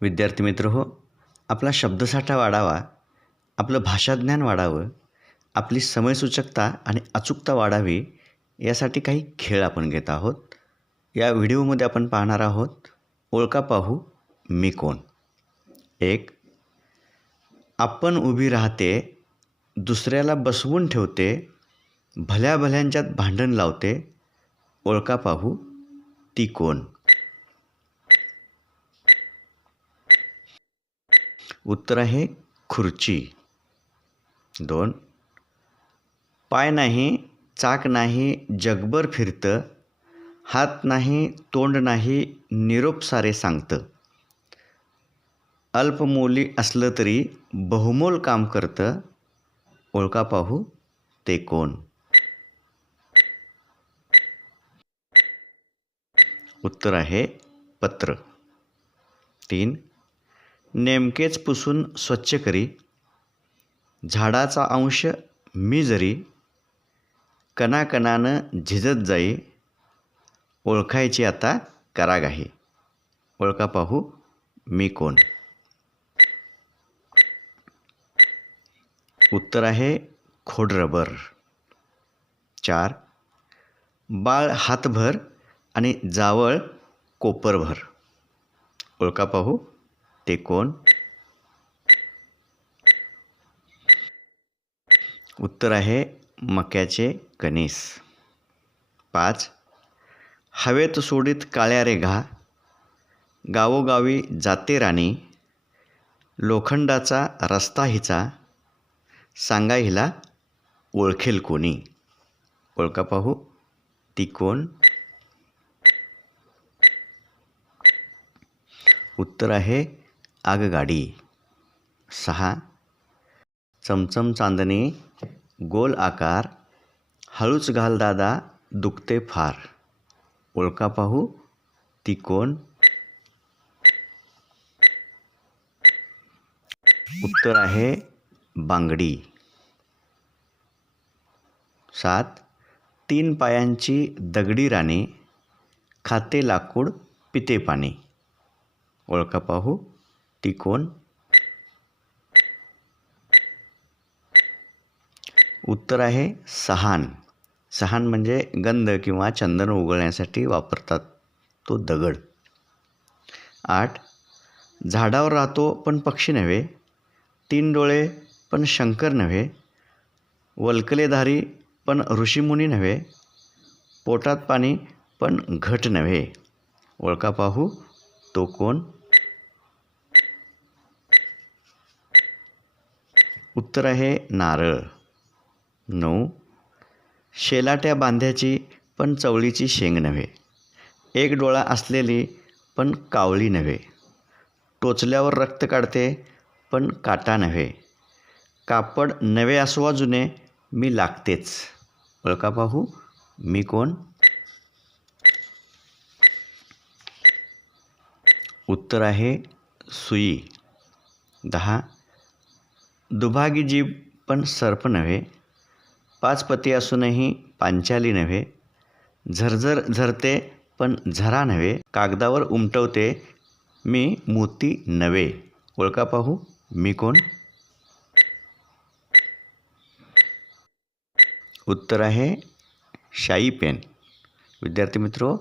विद्यार्थी मित्र हो आपला शब्दसाठा वाढावा आपलं भाषाज्ञान वाढावं आपली समयसूचकता आणि अचूकता वाढावी यासाठी काही खेळ आपण घेत आहोत. या व्हिडिओमध्ये आपण पाहणार आहोत ओळखा पाहू मी कोण. एक आपण उभी राहते दुसऱ्याला बसवून ठेवते भल्या भल्यांच्यात भांडण लावते ओळखा पाहू ती कोण. उत्तर आहे खुर्ची. दोन पाय नाही चाक नाही जगभर फिरतं हात नाही तोंड नाही निरोप सारे सांगतं. अल्पमोली असलं तरी बहुमोल काम करतं. ओळखा पाहू ते कोण? उत्तर आहे पत्र. तीन नेमकेच पुसून स्वच्छ करी. झाडाचा अंश मी जरी कणाकणानं झिजत जाई. ओळखायची आता करागाही. ओळखा पाहू मी कोण? उत्तर आहे खोडरबर. चार. बाळ हातभर आणि जावळ कोपरभर. ओळखा पाहू ते कोण उत्तर आहे मक्याचे कणीस पाच हवेत सोडीत काळ्या रेघा गावोगावी जाते राणी लोखंडाचा रस्ता हिचा सांगा हिला ओळखेल कोणी? ओळखा पाहू. ती कोण उत्तर आहे आगगाडी. सहा. चमचम चांदणी. गोल आकार. हळूच घाल दादा. दुखते फार. ओळखा पाहू. ती कोण उत्तर आहे बांगडी. सात. तीन पायांची दगडी राणी. खाते लाकूड पिते पाणी ओळखा पाहू. ती उत्तर आहे सहान. सहान म्हणजे गंध किंवा चंदन उगळण्यासाठी वापरतात तो दगड. आठ झाडावर राहतो पण पक्षी नव्हे. तीन डोळे पण शंकर नव्हे. वल्कलेधारी पण ऋषीमुनी नव्हे. पोटात पाणी पण घट नव्हे. ओळखा पाहू तो कोण? उत्तर आहे नारळ. नऊ. शेलाट्या बांध्याची पण चवळीची शेंग नव्हे. एक डोळा असलेली पण कावळी नव्हे. टोचल्यावर रक्त काढते पण काटा नव्हे. कापड नवे असवा जुने मी लागतेच. ओळखा पाहू. मी कोण? उत्तर आहे सुई. दहा. दुभागी जीभ पण सर्प नव्हे पाचपती असूनही पांचाली नव्हे झरझर झरते पण झरा नव्हे कागदावर उमटवते मी मोती नव्हे. ओळखा पाहू मी कोण? उत्तर आहे शाई पेन. विद्यार्थी मित्रो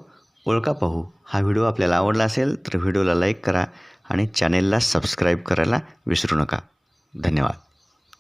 ओळखा पाहू. हा व्हिडिओ आपल्याला आवडला असेल तर व्हिडिओला लाईक करा आणि चॅनेलला सबस्क्राईब करायला विसरू नका. धन्यवाद.